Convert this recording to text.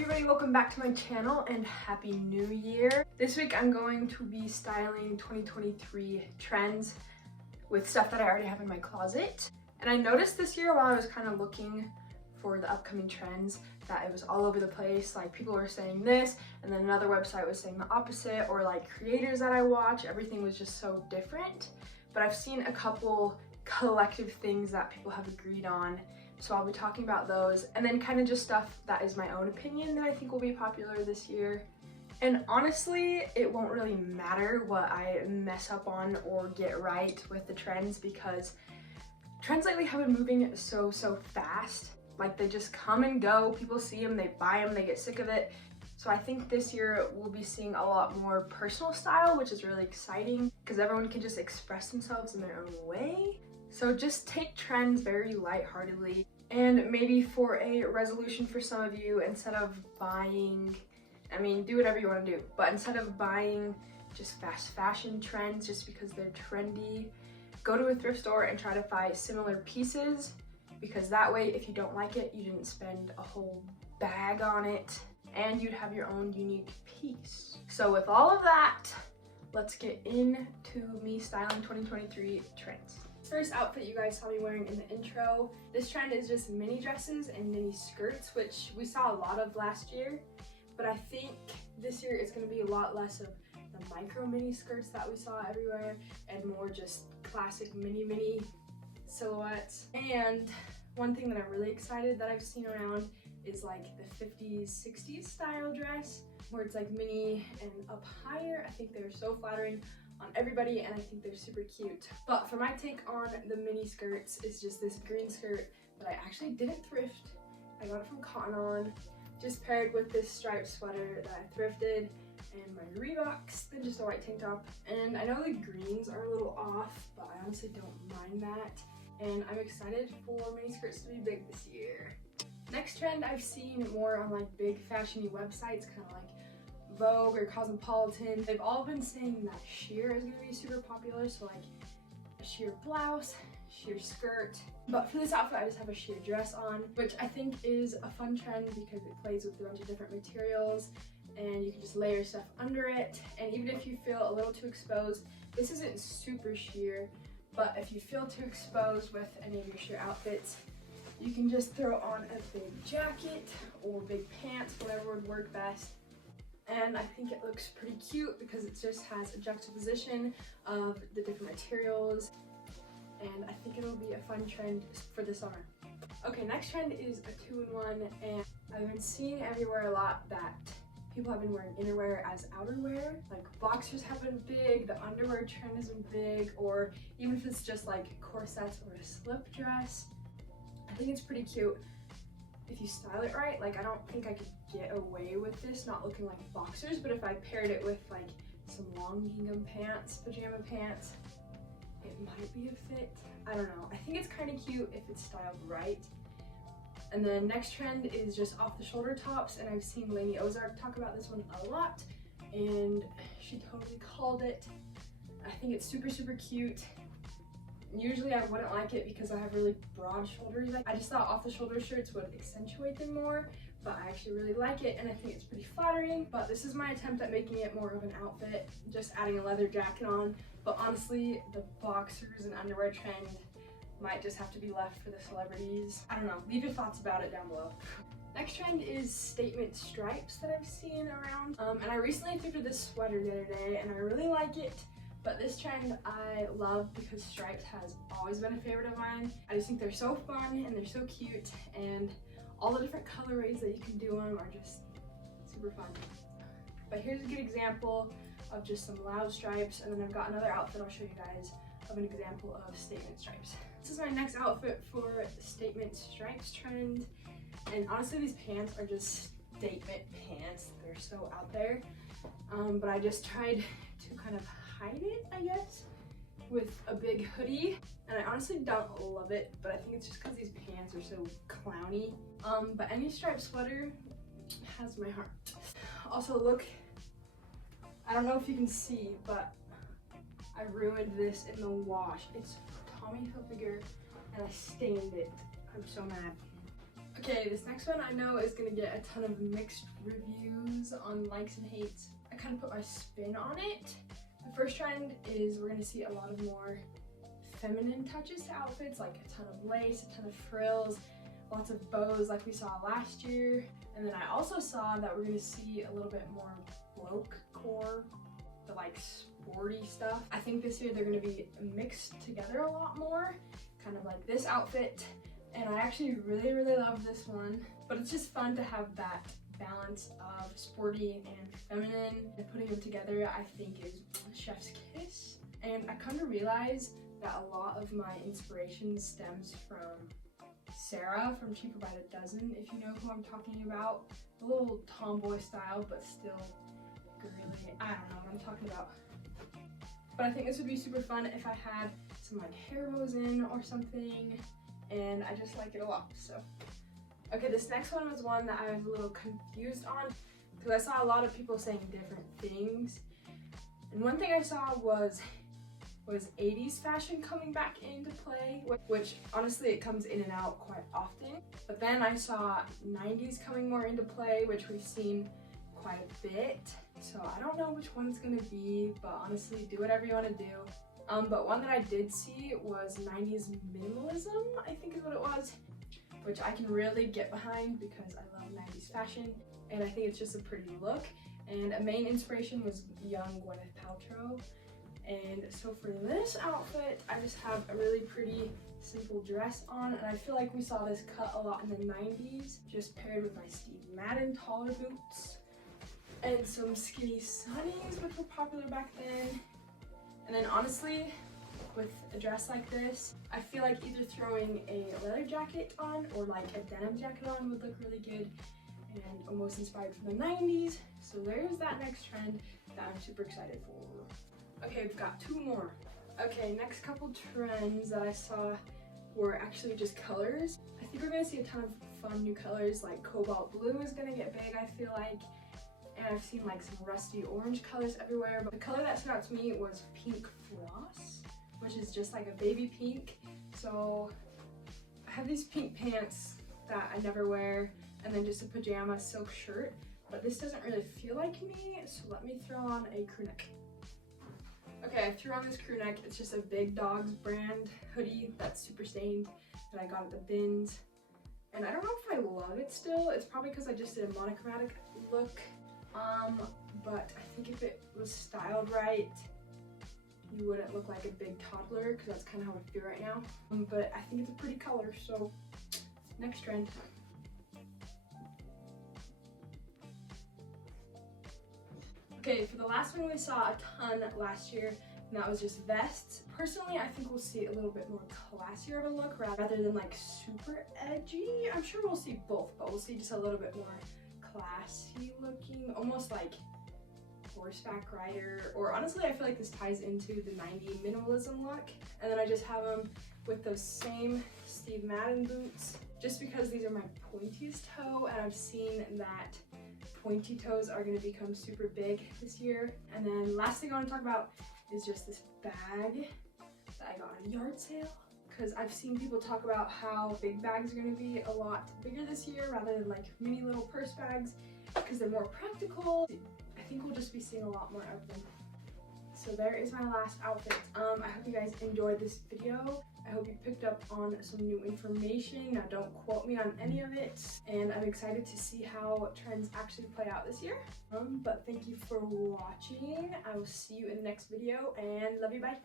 everybody, welcome back to my channel and happy new year. This week I'm going to be styling 2023 trends with stuff that I already have in my closet. And I noticed this year while I was kind of looking for the upcoming trends that it was all over the place. Like people were saying this and then another website was saying the opposite, or like creators that I watch, everything was just so different. But I've seen a couple collective things that people have agreed on. So I'll be talking about those, and then kind of just stuff that is my own opinion that I think will be popular this year. And honestly, it won't really matter what I mess up on or get right with the trends, because trends lately have been moving so fast. Like they just come and go, people see them, they buy them, they get sick of it. So I think this year we'll be seeing a lot more personal style, which is really exciting because everyone can just express themselves in their own way. So just take trends very lightheartedly, and maybe for a resolution for some of you, instead of buying, do whatever you want to do, but instead of buying just fast fashion trends just because they're trendy, go to a thrift store and try to find similar pieces, because that way if you don't like it, you didn't spend a whole bag on it and you'd have your own unique piece. So with all of that, let's get into me styling 2023 trends. First outfit you guys saw me wearing in the intro. This trend is just mini dresses and mini skirts, which we saw a lot of last year, but I think this year it's going to be a lot less of the micro mini skirts that we saw everywhere and more just classic mini silhouettes. And one thing that I'm really excited that I've seen around is like the 50s, 60s style dress, where it's like mini and up higher. I think they're so flattering on everybody and I think they're super cute. But for my take on the mini skirts is just this green skirt that I actually didn't thrift. I got it from Cotton On, just paired with this striped sweater that I thrifted and my Reeboks, then just a white tank top. And I know the greens are a little off, but I honestly don't mind that. And I'm excited for mini skirts to be big this year. Next trend I've seen more on like big fashion-y websites, kind of like Vogue or Cosmopolitan. They've all been saying that sheer is going to be super popular, so like a sheer blouse, sheer skirt. But for this outfit I just have a sheer dress on, which I think is a fun trend because it plays with a bunch of different materials and you can just layer stuff under it. And even if you feel a little too exposed, this isn't super sheer, but if you feel too exposed with any of your sheer outfits, you can just throw on a big jacket or big pants, whatever would work best. And I think it looks pretty cute because it just has a juxtaposition of the different materials, and I think it'll be a fun trend for the summer. Okay, next trend is a 2-in-1, and I've been seeing everywhere a lot that people have been wearing innerwear as outerwear. Like boxers have been big, the underwear trend has been big, or even if it's just like corsets or a slip dress. I think it's pretty cute if you style it right. Like I don't think I could get away with this not looking like boxers, but if I paired it with like some long gingham pants, pajama pants, it might be a fit. I don't know. I think it's kind of cute if it's styled right. And then next trend is just off the shoulder tops, and I've seen Lainey Ozark talk about this one a lot and she totally called it. I think it's super cute. Usually I wouldn't like it because I have really broad shoulders. I just thought off the shoulder shirts would accentuate them more, but I actually really like it and I think it's pretty flattering. But this is my attempt at making it more of an outfit, just adding a leather jacket on. But honestly, the boxers and underwear trend might just have to be left for the celebrities. I don't know, leave your thoughts about it down below. Next trend is statement stripes that I've seen around. And I recently thrifted this sweater the other day and I really like it. But this trend I love because stripes has always been a favorite of mine. I just think they're so fun and they're so cute, and all the different colorways that you can do them are just super fun. But here's a good example of just some loud stripes, and then I've got another outfit I'll show you guys of an example of statement stripes. This is my next outfit for statement stripes trend, and honestly these pants are just statement pants. They're so out there, but I just tried to kind of hide it, I guess, with a big hoodie, and I honestly don't love it, but I think it's just because these pants are so clowny. But any striped sweater has my heart. Also look, I don't know if you can see, but I ruined this in the wash. It's Tommy Hilfiger and I stained it. I'm so mad. Okay, this next one I know is gonna get a ton of mixed reviews on likes and hates. I kind of put my spin on it. The first trend is we're gonna see a lot of more feminine touches to outfits, like a ton of lace, a ton of frills, lots of bows like we saw last year. And then I also saw that we're gonna see a little bit more bloke core, the like sporty stuff. I think this year they're gonna be mixed together a lot more, kind of like this outfit. And I actually really love this one, but it's just fun to have that balance of sporty and feminine, and putting them together I think is chef's kiss. And I come to realize that a lot of my inspiration stems from Sarah from Cheaper by the Dozen, if you know who I'm talking about. A little tomboy style, but still girly. I don't know what I'm talking about. But I think this would be super fun if I had some like hair bows in or something, and I just like it a lot, so. Okay, this next one was one that I was a little confused on because I saw a lot of people saying different things. And one thing I saw was 80s fashion coming back into play, which honestly it comes in and out quite often. But then I saw 90s coming more into play, which we've seen quite a bit. So I don't know which one it's gonna be, but honestly, do whatever you wanna do. But one that I did see was 90s minimalism, I think is what it was, which I can really get behind because I love 90s fashion, and I think it's just a pretty look. And a main inspiration was young Gwyneth Paltrow. And so for this outfit, I just have a really pretty simple dress on, and I feel like we saw this cut a lot in the 90s, just paired with my Steve Madden taller boots and some skinny sunnies, which were popular back then. And then honestly, with a dress like this, I feel like either throwing a leather jacket on or like a denim jacket on would look really good, and almost inspired from the 90s. So there's that next trend that I'm super excited for. Okay, we've got two more. Okay, next couple trends that I saw were actually just colors. I think we're gonna see a ton of fun new colors, like cobalt blue is gonna get big, I feel like. And I've seen like some rusty orange colors everywhere. But the color that stood out to me was pink floss, which is just like a baby pink. So I have these pink pants that I never wear, and then just a pajama silk shirt. But this doesn't really feel like me, so let me throw on a crew neck. Okay, I threw on this crew neck. It's just a Big Dogs brand hoodie that's super stained that I got at the bins. And I don't know if I love it still. It's probably because I just did a monochromatic look. But I think if it was styled right, you wouldn't look like a big toddler, because that's kind of how I feel right now. But I think it's a pretty color, so next trend. Okay, for the last one we saw a ton last year, and that was just vests. Personally, I think we'll see a little bit more classier of a look rather than like super edgy. I'm sure we'll see both, but we'll see just a little bit more classy looking, almost like horseback rider, or honestly I feel like this ties into the 90s minimalism look. And then I just have them with those same Steve Madden boots, just because these are my pointiest toe, and I've seen that pointy toes are going to become super big this year. And then last thing I want to talk about is just this bag that I got at a yard sale, because I've seen people talk about how big bags are going to be a lot bigger this year rather than like mini little purse bags, because they're more practical. I think we'll just be seeing a lot more of them. So there is my last outfit. I hope you guys enjoyed this video. I hope you picked up on some new information. Now don't quote me on any of it, and I'm excited to see how trends actually play out this year. But thank you for watching. I will see you in the next video, and love you, bye.